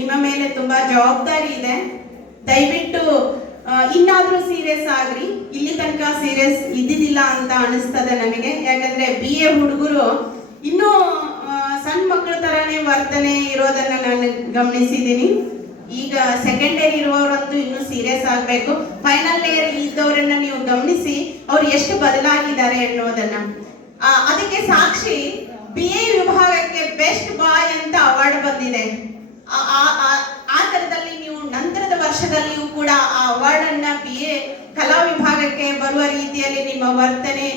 ನಿಮ್ಮ ಮೇಲೆ ತುಂಬಾ ಜವಾಬ್ದಾರಿ ಇದೆ. ದಯವಿಟ್ಟು ಇನ್ನಾದ್ರೂ ಸೀರಿಯಸ್ ಆಗ್ರಿ. ಇಲ್ಲಿ ತನಕ ಸೀರಿಯಸ್ ಇದ್ದಿದ್ದಿಲ್ಲ ಅಂತ ಅನಿಸ್ತದೆ ನನಗೆ. ಯಾಕಂದ್ರೆ BA ಹುಡುಗರು ಇನ್ನೂ ಸಣ್ಣ ಮಕ್ಕಳ ತರಾನೇ ವರ್ತನೆ ಇರೋದನ್ನ ನಾನು ಗಮನಿಸಿದ್ದೀನಿ. ಈಗ ಸೆಕೆಂಡ್ ಇಯರ್ ಇರುವವರಂತೂ ಇನ್ನೂ ಸೀರಿಯಸ್ ಆಗಬೇಕು. ಫೈನಲ್ ಇಯರ್ ಇದ್ದವರನ್ನ ನೀವು ಗಮನಿಸಿ ಅವ್ರು ಎಷ್ಟು ಬದಲಾಗಿದ್ದಾರೆ ಅನ್ನೋದನ್ನ. ಅದಕ್ಕೆ ಸಾಕ್ಷಿ BA ವಿಭಾಗಕ್ಕೆ ಬೆಸ್ಟ್ ಬಾಯ್ ಅಂತ ಅವಾರ್ಡ್ ಬಂದಿದೆ. ಆ ತರದಲ್ಲಿ ನೀವು ನಂತರದ ವರ್ಷದಲ್ಲಿಯೂ ಕೂಡ ಆ ಅವಾರ್ಡ್ ಅನ್ನ BA ಕಲಾ ವಿಭಾಗಕ್ಕೆ ಬರುವ ರೀತಿಯಲ್ಲಿ ನಿಮ್ಮ ವರ್ತನೆ,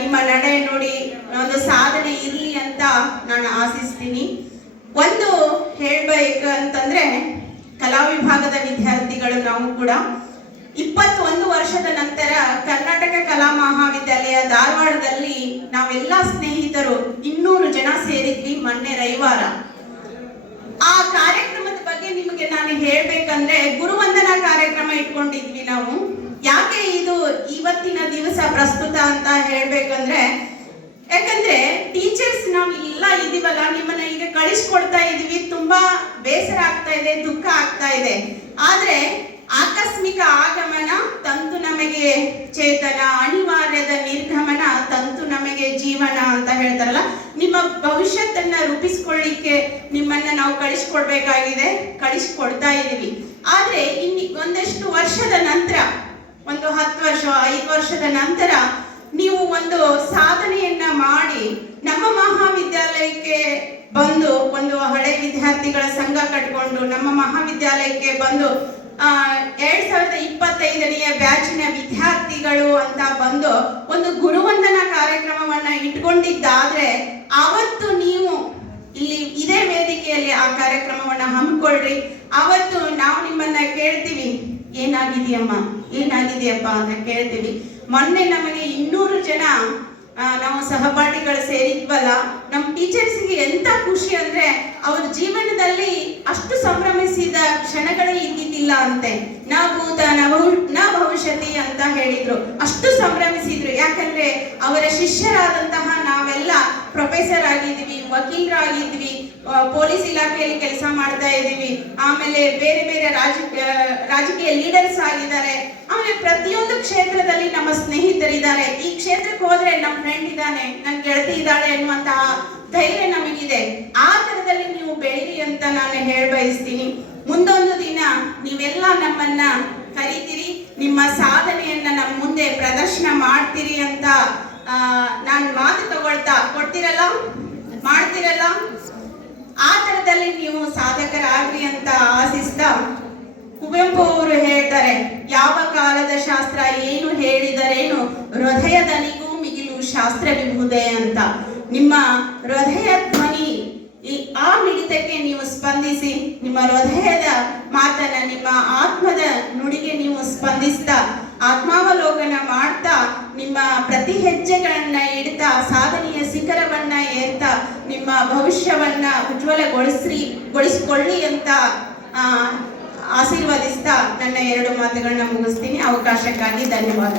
ನಿಮ್ಮ ನಡೆ ನೋಡಿ ಒಂದು ಸಾಧನೆ ಇರಲಿ ಅಂತ ನಾನು ಆಶಿಸ್ತೀನಿ. ಒಂದು ಹೇಳ್ಬೇಕಂತಂದ್ರೆ ಕಲಾ ವಿಭಾಗದ ವಿದ್ಯಾರ್ಥಿಗಳು ನಾವು ಕೂಡ 21 ವರ್ಷದ ನಂತರ ಕರ್ನಾಟಕ ಕಲಾ ಮಹಾವಿದ್ಯಾಲಯ ಧಾರವಾಡದಲ್ಲಿ ನಾವೆಲ್ಲ ಸ್ನೇಹಿತರು 200 ಜನ ಸೇರಿದ್ವಿ ಮೊನ್ನೆ ರವಿವಾರ. ಆ ಕಾರ್ಯಕ್ರಮದ ಬಗ್ಗೆ ನಿಮಗೆ ನಾನು ಹೇಳ್ಬೇಕಂದ್ರೆ ಗುರುವಂದನಾ ಕಾರ್ಯಕ್ರಮ ಇಟ್ಕೊಂಡಿದ್ವಿ ನಾವು. ಯಾಕೆ ಇದು ಇವತ್ತಿನ ದಿವಸ ಪ್ರಸ್ತುತ ಅಂತ ಹೇಳ್ಬೇಕಂದ್ರೆ, ಯಾಕಂದ್ರೆ ಟೀಚರ್ಸ್ ನಾವು ಇಲ್ಲ ಇದೀವಲ್ಲ, ನಿಮ್ಮನ್ನ ಈಗ ಕಳಿಸ್ಕೊಡ್ತಾ ಇದೀವಿ. ತುಂಬಾ ಬೇಸರ ಆಗ್ತಾ ಇದೆ, ದುಃಖ ಆಗ್ತಾ ಇದೆ. ಆದ್ರೆ ಆಕಸ್ಮಿಕ ಆಗಮನ ತಂತು ನಮಗೆ ಚೇತನ, ಅನಿವಾರ್ಯದ ನಿರ್ಗಮನ ತಂತು ನಮಗೆ ಜೀವನ ಅಂತ ಹೇಳ್ತಾರಲ್ಲ. ನಿಮ್ಮ ಭವಿಷ್ಯತ್ತನ್ನ ರೂಪಿಸ್ಕೊಳ್ಳಿಕ್ಕೆ ನಿಮ್ಮನ್ನ ನಾವು ಕಳಿಸ್ಕೊಡ್ಬೇಕಾಗಿದೆ, ಕಳಿಸ್ಕೊಡ್ತಾ ಇದೀವಿ. ಆದ್ರೆ ಇನ್ನು ಒಂದಷ್ಟು ವರ್ಷದ ನಂತರ, ಒಂದು 10 ವರ್ಷ 5 ವರ್ಷದ ನಂತರ ನೀವು ಒಂದು ಸಾಧನೆಯನ್ನ ಮಾಡಿ ನಮ್ಮ ಮಹಾವಿದ್ಯಾಲಯಕ್ಕೆ ಬಂದು, ಒಂದು ಹಳೆ ವಿದ್ಯಾರ್ಥಿಗಳ ಸಂಘ ಕಟ್ಕೊಂಡು ನಮ್ಮ ಮಹಾವಿದ್ಯಾಲಯಕ್ಕೆ ಬಂದು 2025ನೇ ಬ್ಯಾಚಿನ ವಿದ್ಯಾರ್ಥಿಗಳು ಅಂತ ಬಂದು ಒಂದು ಗುರುವಂದನಾ ಕಾರ್ಯಕ್ರಮವನ್ನ ಇಟ್ಕೊಂಡಿದ್ದಾದ್ರೆ, ಅವತ್ತು ನೀವು ಇಲ್ಲಿ ಇದೇ ವೇದಿಕೆಯಲ್ಲಿ ಆ ಕಾರ್ಯಕ್ರಮವನ್ನ ಹಮ್ಮಿಕೊಳ್ಳ್ರಿ. ಅವತ್ತು ನಾವು ನಿಮ್ಮನ್ನ ಕೇಳ್ತೀವಿ, ಏನಾಗಿದೆಯಮ್ಮ, ಏನಾಗಿದೆಯಪ್ಪ ಅಂತ ಕೇಳ್ತೀವಿ. ಮೊನ್ನೆ ನಮಗೆ 200 ಜನ ನಾವು ಸಹಪಾಠಿಗಳು ಸೇರಿದ್ವಲ್ಲ, ನಮ್ಮ ಟೀಚರ್ಸ್ಗೆ ಎಂತ ಖುಷಿ ಅಂದ್ರೆ ಅವ್ರ ಜೀವನದಲ್ಲಿ ಅಷ್ಟು ಸಂಭ್ರಮಿಸಿದ ಕ್ಷಣಗಳೇ ಇದ್ದಿದ್ದಿಲ್ಲ ಅಂತೆ. ನ ಭೂತ ನ ಭವಿಷ್ಯತಿ ಅಂತ ಹೇಳಿದ್ರು, ಅಷ್ಟು ಸಂಭ್ರಮಿಸಿದ್ರು. ಯಾಕಂದ್ರೆ ಅವರ ಶಿಷ್ಯರಾದಂತಹ ನಾವೆಲ್ಲ ಪ್ರೊಫೆಸರ್ ಆಗಿದ್ವಿ, ವಕೀಲರಾಗಿದ್ವಿ, ಪೊಲೀಸ್ ಇಲಾಖೆಯಲ್ಲಿ ಕೆಲಸ ಮಾಡ್ತಾ ಇದೀವಿ, ಆಮೇಲೆ ಬೇರೆ ಬೇರೆ ರಾಜಕೀಯ ಲೀಡರ್ಸ್ ಆಗಿದ್ದಾರೆ, ಆಮೇಲೆ ಪ್ರತಿಯೊಂದು ಕ್ಷೇತ್ರದಲ್ಲಿ ನಮ್ಮ ಸ್ನೇಹಿತರಿದ್ದಾರೆ. ಈ ಕ್ಷೇತ್ರಕ್ಕೆ ಹೋದ್ರೆ ನಮ್ಮ ಫ್ರೆಂಡ್ ಇದ್ದಾನೆ, ನನ್ನ ಗೆಳತಿ ಇದ್ದಾಳೆ ಎನ್ನುವಂತಹ ಧೈರ್ಯ ನಮಗಿದೆ. ಆ ತರದಲ್ಲಿ ನೀವು ಬೆಳೀರಿ ಅಂತ ನಾನು ಬಯಸ್ತೀನಿ. ಮುಂದೊಂದು ದಿನ ನೀವೆಲ್ಲ ನಮ್ಮನ್ನ ಕರೀತೀರಿ, ನಿಮ್ಮ ಸಾಧನೆಯನ್ನ ನಮ್ಮ ಮುಂದೆ ಪ್ರದರ್ಶನ ಮಾಡ್ತೀರಿ ಅಂತ ನಾನು ಮಾತು ಕೊಡ್ತೀರಲ್ಲ, ಮಾಡ್ತೀರಲ್ಲ. ಆ ತರದಲ್ಲಿ ನೀವು ಸಾಧಕರಾಗ್ರಿ ಅಂತ ಆಶಿಸ್ತಾ, ಕುವೆಂಪು ಅವರು ಹೇಳ್ತಾರೆ, ಯಾವ ಕಾಲದ ಶಾಸ್ತ್ರ ಏನು ಹೇಳಿದರೇನು, ಹೃದಯದನಿಗೂ ಮಿಗಿಲು ಶಾಸ್ತ್ರವಿರುವುದೇ ಅಂತ. ನಿಮ್ಮ ಹೃದಯ ಧ್ವನಿ ಆ ಮಿಡಿತಕ್ಕೆ ನೀವು ಸ್ಪಂದಿಸಿ, ನಿಮ್ಮ ಹೃದಯದ ಮಾತನ್ನ, ನಿಮ್ಮ ಆತ್ಮದ ನುಡಿಗೆ ನೀವು ಸ್ಪಂದಿಸ್ತಾ, ಆತ್ಮಾವಲೋಕನ ಮಾಡ್ತಾ, ನಿಮ್ಮ ಪ್ರತಿ ಹೆಜ್ಜೆಗಳನ್ನ ಇಡ್ತಾ, ಸಾಧನೆಯ ಶಿಖರವನ್ನ ಏರ್ತಾ, ನಿಮ್ಮ ಭವಿಷ್ಯವನ್ನ ಉಜ್ವಲಗೊಳಿಸಿಕೊಳ್ಳಿ ಅಂತ ಆಶೀರ್ವದಿಸ್ತಾ ನನ್ನ 2 ಮಾತುಗಳನ್ನ ಮುಗಿಸ್ತೀನಿ. ಅವಕಾಶಕ್ಕಾಗಿ ಧನ್ಯವಾದ.